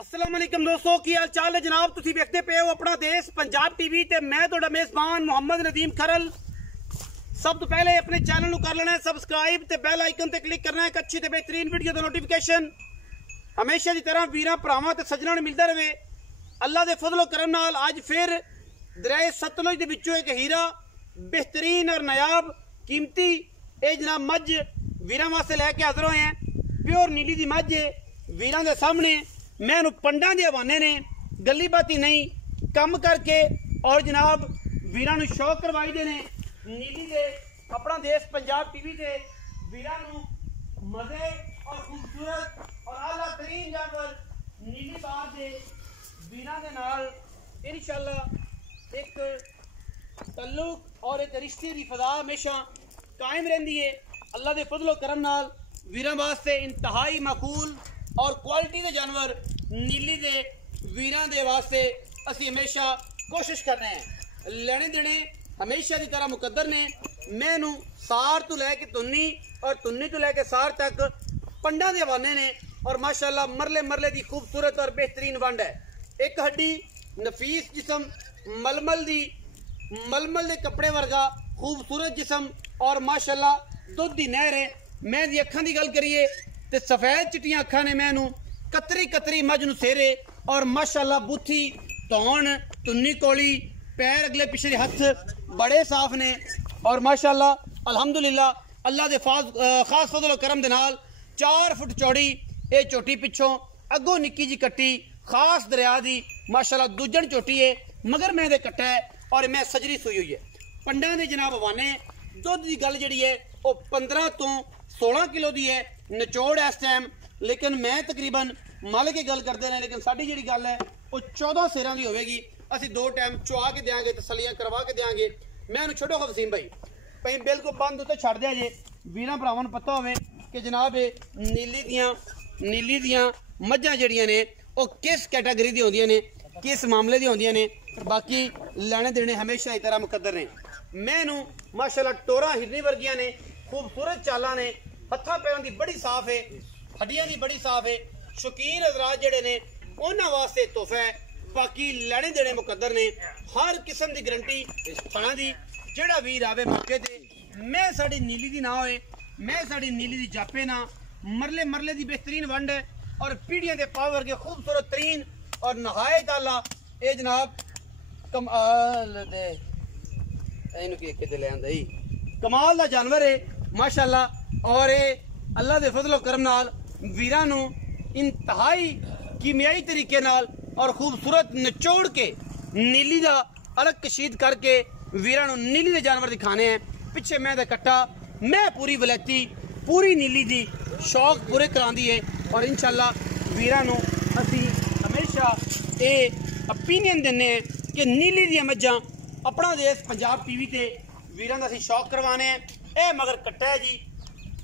अस्सलाम वालेकुम दोस्तों, की हाल चाल है जनाब। तुसी देखते पे हो अपना देश पंजाब टीवी ते मैं तुहाडा मेजबान मोहम्मद नदीम खरल। सब तो पहले अपने चैनल कर लेना है सबसक्राइब ते बेल आइकन ते क्लिक करना है। एक अच्छी ते बेहतरीन वीडियो दा नोटिफिकेशन हमेशा की तरह वीरां भरावां ते सज्जनां नूं मिलदा रहे। अल्लाह दे फजलो करम नाल अज फिर दरिया सतलुज दे विचों एक हीरा बेहतरीन और नायाब कीमती ये जनाब मझ वीरां वास्ते लैके हाजिर होए हैं। प्योर नीली दी मझ है वीरां दे सामने। मैं पंडा के हवाने ने गली बाती नहीं कम करके और जनाब वीरां नूं शौक करवाई दे ने नीली दे अपना देश पंजाब टीवी से वीरां नूं मजे और खूबसूरत और आला तरीन जानवर नीली बार दे वीरां दे नाल इंशाअल्लाह एक तल्लुक और एक रिश्ते की फजा हमेशा कायम रहिंदी है। अल्लाह के फजलो करम नाल वीरां वास्ते इंतहाई माकूल और क्वालिटी के जानवर नीली दे वीरां दे वास्ते असी हमेशा कोशिश कर रहे हैं। लेने देने हमेशा की तरह मुकद्दर ने। मैनू सार तो लैके तुन्नी और तुन्नी तो लैके सार तक पंडा के हवाने ने और माशाअल्लाह मरले मरले की खूबसूरत और बेहतरीन वंड है। एक हड्डी नफीस जिसम मलमल के कपड़े वर्गा खूबसूरत जिसम और माशाअल्लाह दुध की नहर है। मैं दी अखां की गल करिए तो सफेद चिट्टियां अखां ने मैनू कतरी कतरी मझ नूं सेरे और माशाअल्लाह बूथी धौन तुन्नी कोली पैर अगले पिछले हथ बड़े साफ ने और माशाअल्लाह अल्हम्दुलिल्लाह अल्लाह दे खास फजल करम दे नाल 4 फुट चौड़ी ये चोटी पिछों अगों निक्की जी कट्टी खास दरिया दी माशाअल्लाह दूजन चोटी है मगर मैं दे कट्टा है और मैं सजरी सुई हुई है। पंडा दे जनाब हवाने दुध की गल जी है वो 15 तो 16 किलो की है निचोड़ इस टाइम। लेकिन मैं तकरीबन मल के गल करते हैं लेकिन साड़ी जी गल है वो 14 सेरां की होगी। असी 2 टाइम चुआ के देंगे तसलियां करवा के देंगे। मैं छोड़ो वसीम भाई बिल्कुल बंद उत्ते छड़ दिया जे वीरां भरावां नूं पता होवे कि जनाब नीली दियां मझां जिहड़ियां ने वो किस कैटागरी दी होंदियां ने किस मामले दी होंदियां ने। बाकी लैने देने हमेशा इस तरह मुकद्दर ने। मैनू माशाअल्लाह टोरा हिरनी वर्गियां ने खूबसूरत चालां ने हत्थां पैरां दी बड़ी साफ है हड्डियां दी बड़ी साफ है। शौकीन हज़रात जिहड़े ने उन्हां वास्ते तोहफा है। बाकी लैने देने मुकद्दर ने हर किस्म की गारंटी फलां दी जेड़ा वीर आवे मौके ते। मैं साड़ी नीली दी ना होए मैं साड़ी नीली दी जापे ना मरले मरले दी बेहतरीन वंड है और पीढ़ियां दे पावर के खूबसूरत तरीन और नहायत आला ये जनाब कमाल दे इनू के ले आंदा ही कमाल दा जानवर है माशाअल्लाह। और ये अल्लाह दे फजलो करम नाल वीरां नूं इंतहाई कीमियाई तरीके नाल और खूबसूरत निचोड़ के नीली दा अलग कशीद करके वीरां नूं नीली दे जानवर दिखाने हैं। पिछे मैं दा कट्टा मैं पूरी वलैती पूरी नीली दी शौक पूरे करांदी है और इंशाअल्लाह वीरां नूं असी हमेशा ये ओपीनियन दिंने हैं कि नीली दी मझां अपना देश पंजाब टीवी ते वीरां दा असी शौक करवाने हैं। ए मगर कट्टा है जी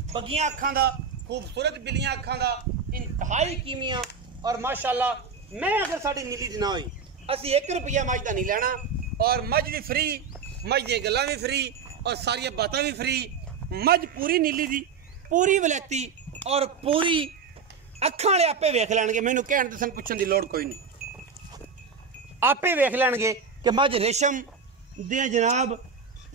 बगियां अखां दा खूबसूरत बिलियां अखां दा इंतहाई कीमियां और माशाअल्लाह मैं अगर साड़ी नीली दी ना होई असी 1 रुपया मझ दा नहीं लेना और मझ भी फ्री मझ दी गल्लां भी फ्री और सारिया बातां भी फ्री। मझ पूरी नीली दी पूरी वलैती और पूरी अखां वाले आपे वेख लैणगे। मैनू कहण दसन पुछण दी लोड़ कोई नहीं आपे वेख लैणगे कि मझ रेशम दे जनाब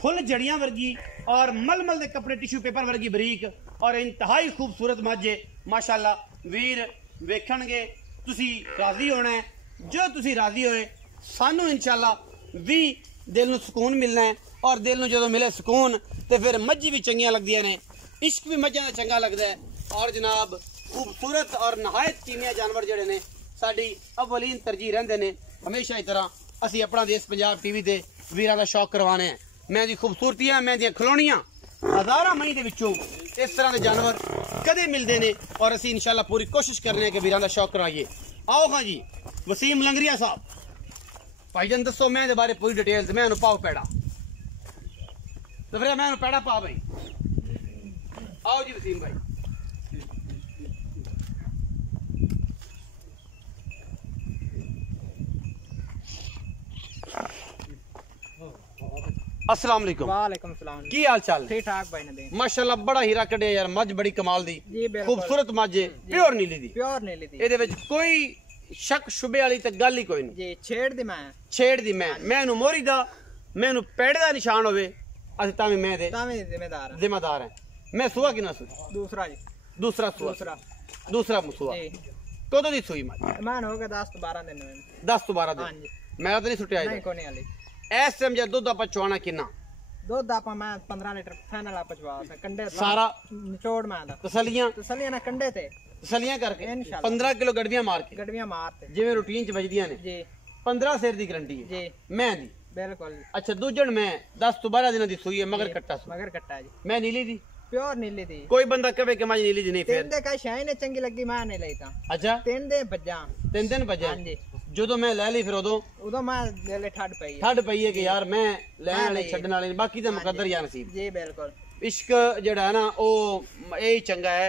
फुल जड़ियां वर्गी और मलमल दे कपड़े टिश्यू पेपर वर्गी बरीक और इंतहाई खूबसूरत मझ है माशाअल्लाह। वीर वेखणगे तुसी राजी होना है जो तुसी राजी होए सानू इंशाअल्लाह भी दिल नूं सुकून मिलना है और दिल नूं जदों मिले सुकून तो फिर मझी भी चंगियां लगदियां ने इश्क भी मझां दा चंगा लगदा है। और जनाब खूबसूरत और नहायत कीमिया जानवर जिहड़े ने साडी अव्वलीन तरजीह रहिंदे ने। हमेशा इस तरह असी अपना देश पंजाब टीवी ते वीरां दा शौक करवाने हैं। मैं दी खूबसूरतियां मैं दियां खलोनियां हज़ारां मई दे विचों इस तरह के जानवर कदे मिलते हैं और असी इंशाअल्लाह पूरी कोशिश कर रहे हैं कि वीरां दा शौक करवाइए। आओ हाँ जी वसीम लंगरिया साहब भाईजान दसो मैं दे बारे पूरी डिटेल्स मैं पाओ पैड़ा तो फिर मैं पैड़ा पा भाई। आओ जी वसीम भाई। अस्सलाम वालेकुम। वालेकुम सलाम। की हाल चाल? ठीक ठाक भाई ने माशाल्लाह बड़ा हीरा कड़े यार मझ बड़ी कमाल दी खूबसूरत मझ प्योर नीली दी प्योर नीली दी ਇਹਦੇ ਵਿੱਚ कोई शक शुबे वाली तो गल ही कोई नहीं जी। छेड़ दी मैं मैनू मोहरी दा मैनू पेड़ दा निशान होवे असि तावी मैं दे जिम्मेदार है। मैं सुआ कि ना सुई दूसरा सुआ कदों दी सुई मैं हो गया 10 to 12 दिन 10 to 12 दिन मैं तो नहीं सुटिया नहीं कोनी वाली इस टाइम जब दुध आप चुआना कितना दुध आप मैं 15 लीटर फाइनल आप चवा कंडे सारा निचोड़ मैं तसलियां ना कंडे ते तसलियां करके 15 किलो गड़वियां मार के जिवें रूटीन च बजदियां ने जी 15 सेर दी गारंटी है जी मैं दी बिल्कुल। अच्छा दूजन में 10 to 12 दिन दी सुई है मगर कट्टा जी मैं नीली दी प्योर नीली दी। कोई बंदा कहे कि मैं नीली दी नहीं फिर दे का शाइन ने चंगी लगी मैं नहीं लईता। अच्छा 3 दिन बजा हां जी ਜਦੋਂ मैं ले ली फिर उदों मैं दिल ठड पई है कि यार मैं लैण वाले छड्डण वाले बाकी तो मुकद्दर या नसीब जी बिल्कुल। इश्क जेड़ा है ना ओ यही चंगा है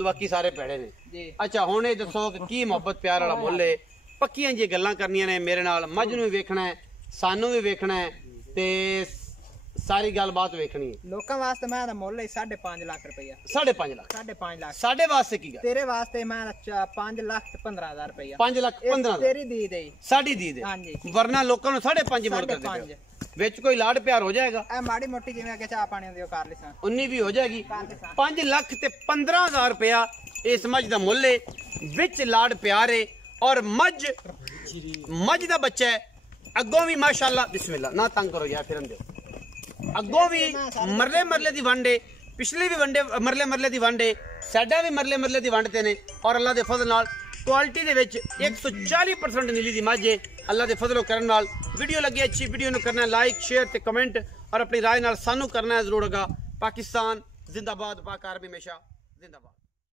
बाकी सारे पेड़े ने जी। अच्छा हुण ये दसो कि की मोहब्बत प्यार वाला मुੱਲ है पक्कियां जी गल्लां करनियां ने मेरे नाल मझ नूं भी वेखना है सानू भी वेखना है ते सारी गलबात वेखनी है लोकां वास्ते मैं दा मुੱਲ 5.5 लाख रुपया 5.5 लाख 5.5 लाख साडे वास्ते की गल तेरे वास्ते मैं 5 लाख 15,000 रुपया 5 लाख 15 तेरी दी दे साडी दी दे हां जी वरना लोकां नूं 5.5 मुड़ कर दे विच कोई लाड प्यार हो जाएगा ए माड़ी मोटी जिवें अगे चाह पानी दी कर लिसा 19 भी हो जाएगी 5 लाख ते 15,000 रुपया इस मझ दा मुੱਲ है विच लाड प्यार है और मझ दा बच्चा है अगों भी माशाअल्लाह बिस्मिल्लाह ना तंग करो यार फिरन दो अगों भी मरले दी वंडे पिछले भी वंडे मरले दी वंडे साडा भी मरले दी वंडते ने और अल्लाह दे फजल नाल क्वालिटी दे विच 140% नीली दी मझ है अल्लाह दे फजलो करन नाल वीडियो लगी अच्छी वीडियो नु करना लाइक शेयर ते कमेंट और अपनी राय नाल सानू करना है जरूर। पाकिस्तान जिंदाबाद पाक अरब हमेशा जिंदाबाद।